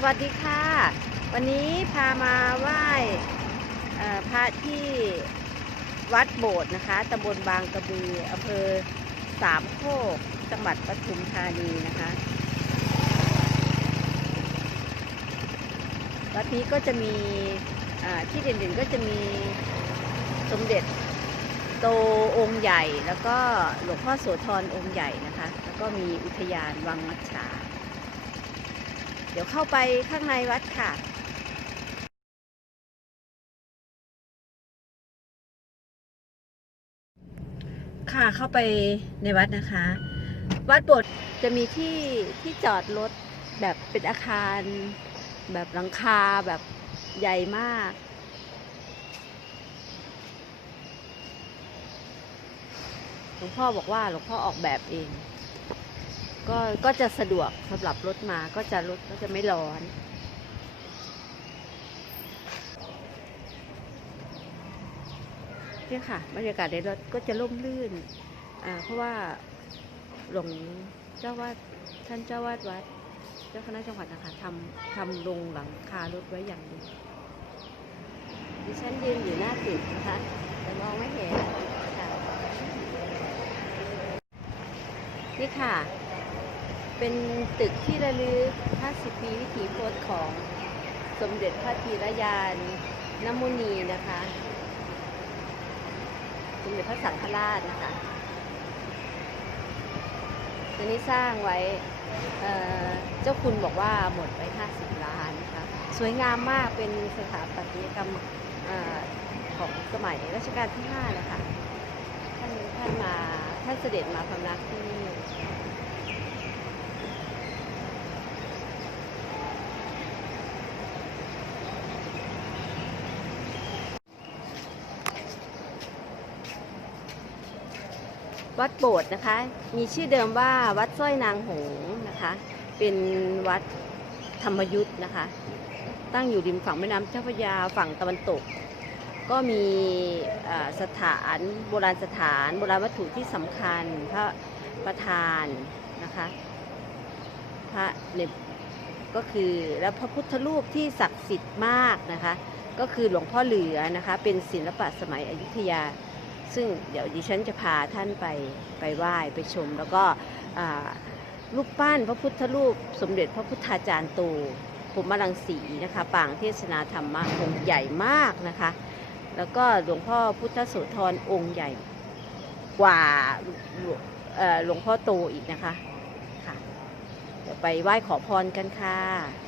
สวัสดีค่ะ วันนี้พามาไหว้พระที่วัดโบสถ์นะคะตำบลบางกระบืออำเภอสามโคกจังหวัดปทุมธานีนะคะวัดนี้ก็จะมีที่เด่นๆก็จะมีสมเด็จโตองค์ใหญ่ แล้วก็หลวงพ่อโสธรองค์ใหญ่นะคะ แล้วก็มีอุทยานวังมัชชา เดี๋ยวเข้าไปข้างในวัดค่ะค่ะเข้าไปในวัดนะคะ วัดโบสถ์จะมีที่ที่จอดรถแบบเป็นอาคาร แบบหลังคาแบบใหญ่มาก หลวงพ่อบอกว่าหลวงพ่อออกแบบเอง ก็ก็จะสะดวกสำหรับรถมาก็จะรถก็จะไม่ร้อน เนี่ยค่ะบรรยากาศในรถก็จะร่มรื่น อ่าเพราะว่าหลวงเจ้าวาดท่านเจ้าวาดวัด เจ้าคณะจังหวัดนะคะทำทำลงหลังคารถไว้อย่างดีดิฉันยืนอยู่หน้าตึกนะคะแต่มองไม่เห็นค่ะนี่ค่ะ เป็นตึกที่ระลึก 50 ปีวิถีโพธิ์ของสมเด็จพระธีรยานนมุนีนะคะ สมเด็จพระสังฆราชนะคะอันนี้สร้างไว้เจ้าคุณบอกว่าหมดไป 50 ล้านนะคะ สวยงามมากเป็นสถาปัตยกรรมอของสมัยรัชกาลที่ 5 นะคะ ท่านท่านมาท่านเสด็จมาพำนักที่นี่ วัดโบสถ์นะคะ มีชื่อเดิมว่าวัดสร้อยนางหงส์นะคะ เป็นวัดธรรมยุทธ์นะคะ ตั้งอยู่ริมฝั่งแม่น้ำเจ้าพระยาฝั่งตะวันตก ก็มีสถานโบราณสถานโบราณวัตถุที่สำคัญพระประธานนะคะพระเนบก็คือแล้วพระพุทธรูปที่ศักดิ์สิทธิ์มากนะคะ ก็คือหลวงพ่อเหลือนะคะ เป็นศิลปะสมัยอยุธยา ซึ่งเดี๋ยวดิฉันจะพาท่านไปไปไหว้ไปชม แล้วก็รูปปั้นพระพุทธรูปสมเด็จพระพุทธาจารย์โตพรหมรังสีนะคะปางเทศนาธรรมะองค์ใหญ่มากนะคะ แล้วก็หลวงพ่อพุทธโสธรองค์ใหญ่กว่าหลวงเอ่อหลวงพ่อโตอีกนะคะค่ะเดี๋ยวไปไหว้ขอพรกันค่ะ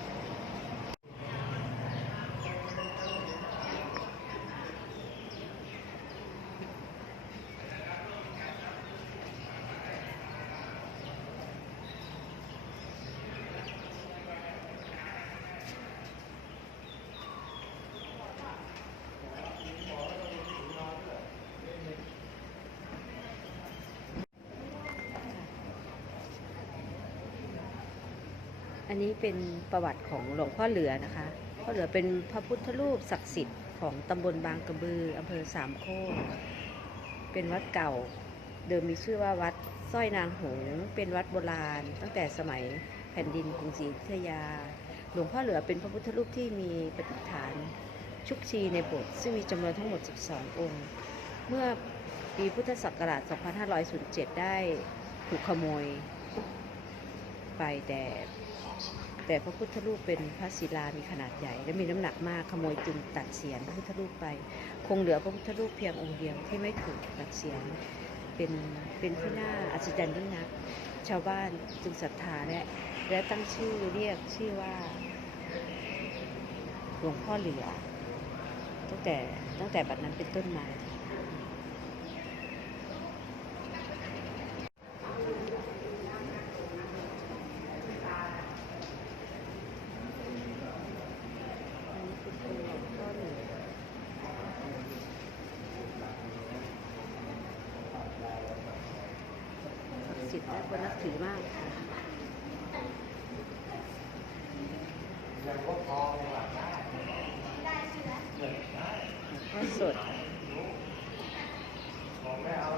อันนี้เป็นประวัติของหลวงพ่อเหลือนะคะพ่อเหลือเป็นพระพุทธรูปศักดิ์สิทธิ์ของตำบลบางกระบืออำเภอสามโคกเป็นวัดเก่า เดิมมีชื่อว่าวัดสร้อยนางหงส์เป็นวัดโบราณ ตั้งแต่สมัยแผ่นดินกรุงศรีอยุธยา หลวงพ่อเหลือเป็นพระพุทธรูปที่มีปฏิฐานชุกชีในโบสถ์ซึ่งมีจำนวนทั้งหมด 12 องค์ เมื่อปีพุทธศักราช 2507 ได้ถูกขโมยไปแต่ แต่พระพุทธรูปเป็นพระศิลามีขนาดใหญ่ และมีน้ำหนักมากขโมยจึงตัดเสียนพระพุทธรูปไป คงเหลือพระพุทธรูปเพียงองค์เดียวที่ไม่ถูกตัดเสียนเป็นเป็นที่น่าอัศจรรย์ยิ่งนัก ชาวบ้านจึงศรัทธาและและตั้งชื่อเรียกชื่อว่าหลวงพ่อเหลือตั้งแต่ตั้งแต่บัดนั้นเป็นต้นมา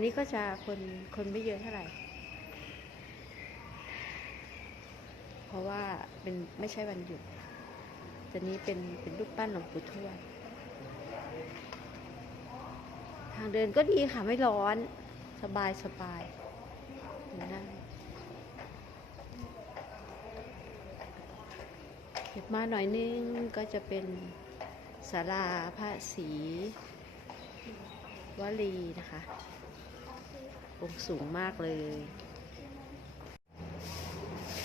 วันนี้ก็จะคนคนไม่เยอะเท่าไหร่ เพราะว่าเป็นไม่ใช่วันหยุดแต่นี้เป็นเป็นรูปปั้นหลวงปู่ทวด ทางเดินก็ดีค่ะไม่ร้อน สบายสบายนได้เก็บมาหน่อยนึงก็จะเป็นศาลาพระศรีวลีนะคะ องค์สูงมากเลย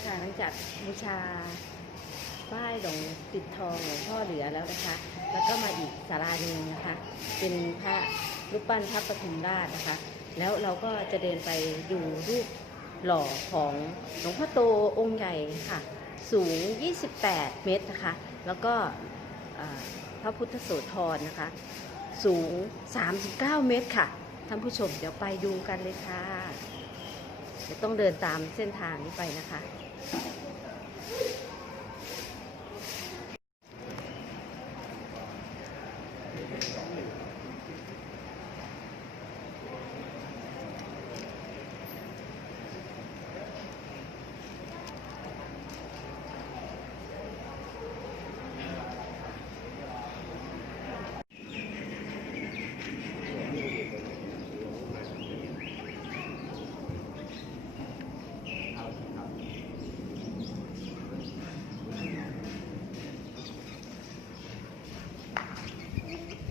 ค่ะหลังจากบูชาป้ายหลวงปิดทองหลวงพ่อเหลือแล้วนะคะ แล้วก็มาอีกศาลาหนึ่งนะคะ เป็นพระรูปปั้นพระปฐุมราชนะคะ แล้วเราก็จะเดินไปดูรูปหล่อของหลวงพ่อโตองค์ใหญ่ค่ะ สูง 28 เมตรนะคะ แล้วก็พระพุทธโสธรนะคะ สูง 39 เมตรค่ะ ท่านผู้ชมเดี๋ยวไปดูกันเลยค่ะจะต้องเดินตามเส้นทางนี้ไปนะคะ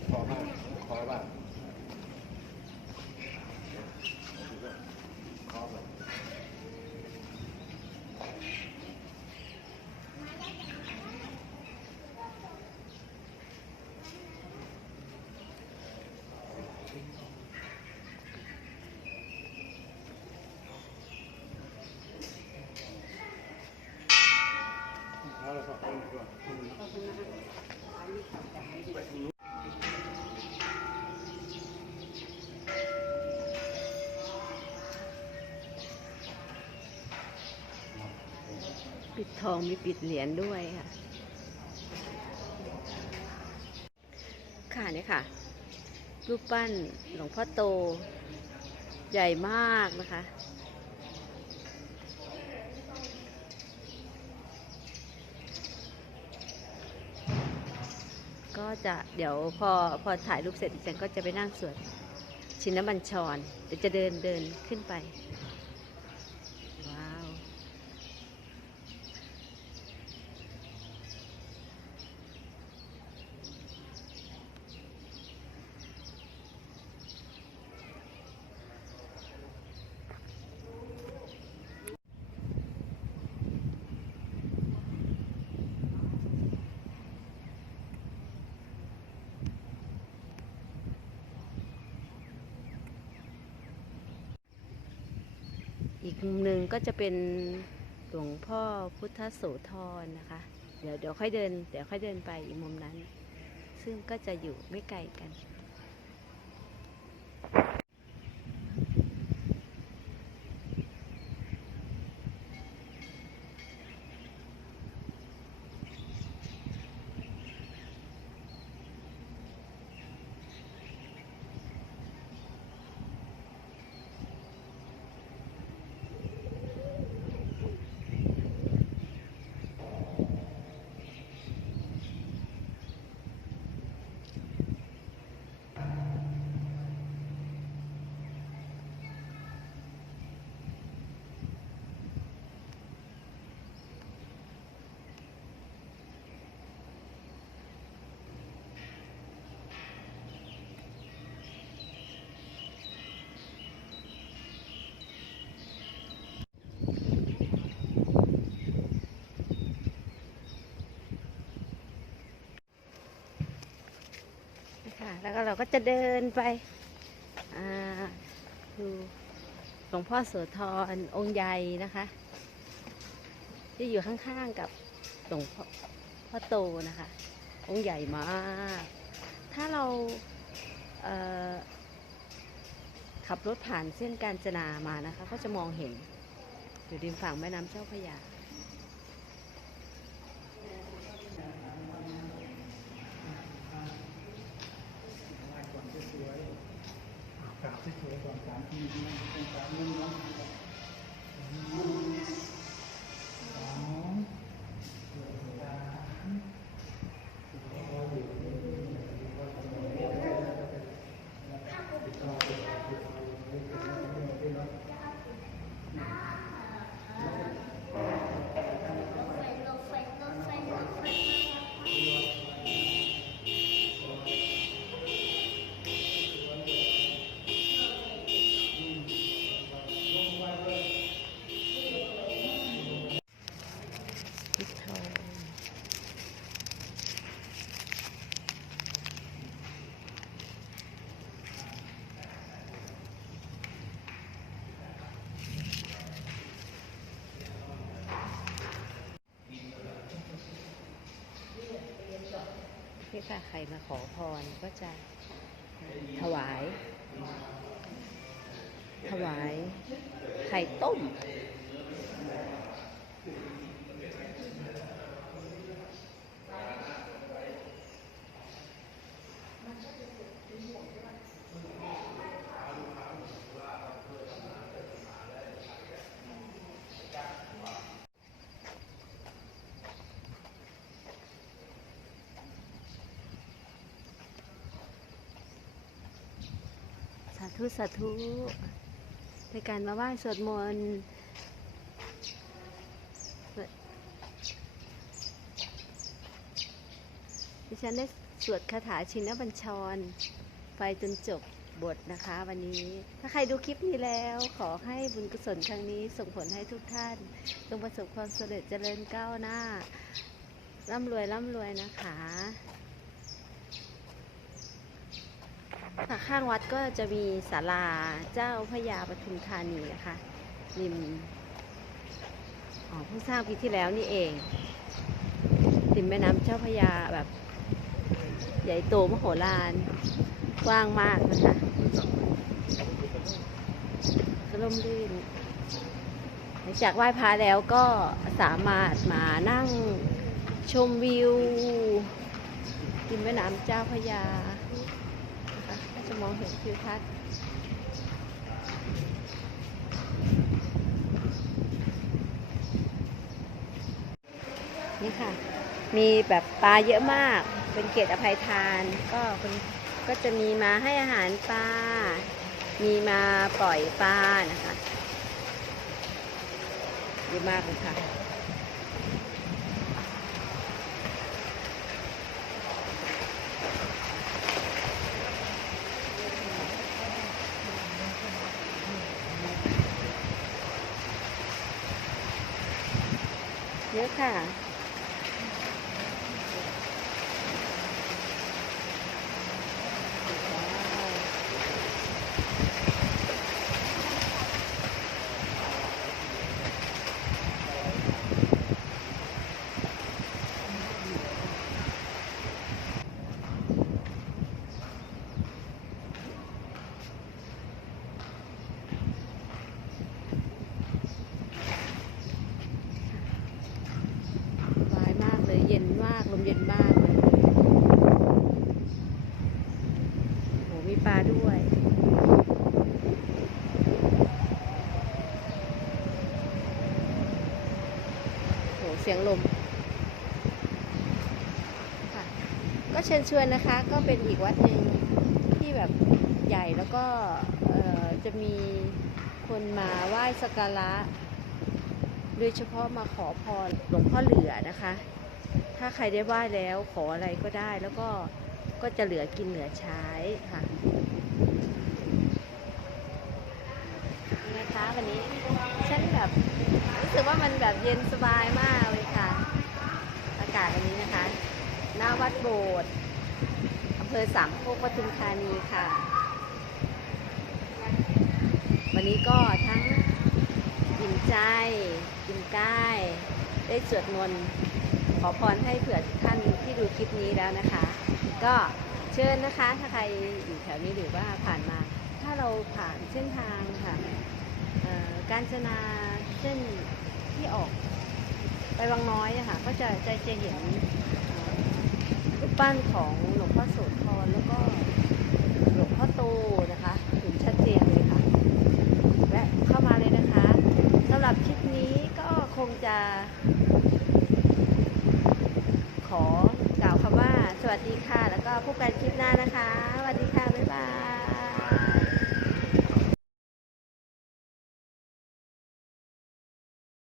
ขอบ้างขอบ้างขอบ้าง เอาละครับเอาละครับ ปิดทองมีปิดเหรียญด้วยค่ะ ค่ะเนี่ยค่ะ รูปปั้นหลวงพ่อโต ใหญ่มากนะคะก็จะเดี๋ยวพอพอถ่ายรูปเสร็จดิฉันก็จะไปนั่งสวดชินบัญชรเดี๋ยวจะเดินเดินขึ้นไป ว้าว อีกมุมหนึ่งก็จะเป็นหลวงพ่อพุทธโสธรนะคะ เดี๋ยวเดี๋ยวค่อยเดิน เดี๋ยวค่อยเดินไปอีกมุมนั้น ซึ่งก็จะอยู่ไม่ไกลกัน ค่ะ แล้วก็เราก็จะเดินไปดูหลวงพ่อโสธรองค์ใหญ่นะคะที่อยู่ข้างๆกับหลวงพ่อพ่อโตนะคะ องค์ใหญ่มาก ถ้าเราเขับรถผ่านเส้นกาญจนามานะคะ ก็จะมองเห็นอยู่ริมฝั่งแม่น้ำเจ้าพระยา กราบที่สวยก่อนสามทีนะเป็นสามหนึ่งสองสองสาม นี่ค่ะใครมาขอพรก็จะถวาย ถวายไข่ต้ม ธุสาธุในการมาไหว้สวดมนต์ดิฉันได้สวดคาถาชินบัญชร ไปจนจบบทนะคะวันนี้ถ้าใครดูคลิปนี้แล้วขอให้บุญกุศลครั้งนี้ส่งผลให้ทุกท่านจงประสบความสำเร็จเจริญก้าวหน้าร่ำรวยร่ำรวยนะคะ ค่ะข้างวัดก็จะมีศาลาเจ้าพระยาปทุมธานีนะคะริมอ๋อเพิ่งสร้างปีที่แล้วนี่เองริมแม่น้ำเจ้าพระยาแบบ ใหญ่โตมโหฬารกว้างมากนะคะก็ร่มรื่นหลังจากไหว้พระแล้วก็สามารถมานั่งชมวิวริมแม่น้ำเจ้าพระยา จะมองเห็นทิวทัศน์นี่ค่ะ มีแบบปลาเยอะมาก เป็นเกตอภัยทาน ก็คนก็จะมีมาให้อาหารปลา มีมาปล่อยปลานะคะ เยอะมากเลยค่ะ เยอะค่ะ สบายมากเลยเย็นมาก ลมเย็นมากเลยโหมีปลาด้วย โหเสียงลมค่ะก็เชิญชวนนะคะ ก็เป็นอีกวัดหนึ่งที่แบบใหญ่แล้วก็จะมีคนมาไหว้สักการะ โดยเฉพาะมาขอพรหลวงพ่อเหลือนะคะ ถ้าใครได้ไหว้แล้วขออะไรก็ได้แล้วก็ก็จะเหลือกินเหลือใช้ค่ะนี่นะคะวันนี้ สึกว่ามันแบบเย็นสบายมากเลยค่ะ อากาศวันนี้นะคะ หน้าวัดโบสถ์อำเภอสามโคกปทุมธานีค่ะ วันนี้ก็ทั้งอิ่มใจอิ่มกายได้สวดมนต์ขอพรให้เผื่อทุกท่านที่ดูคลิปนี้แล้วนะคะ ก็เชิญนะคะ ถ้าใครอยู่แถวนี้หรือว่าผ่านมา ถ้าเราผ่านเส้นทางค่ะการจนาเส้น ที่ออก ไปวังน้อยอะค่ะก็จะจะจะเห็นรูปปั้นของหลวงพ่อโสธรแล้วก็หลวงพ่อโตนะคะเห็นชัดเจนเลยค่ะแวะเข้ามาเลยนะคะสำหรับคลิปนี้ก็คงจะ ขอกล่าวคำว่าสวัสดีค่ะ แล้วก็พบกันคลิปหน้านะคะสวัสดีค่ะ บ๊ายบาย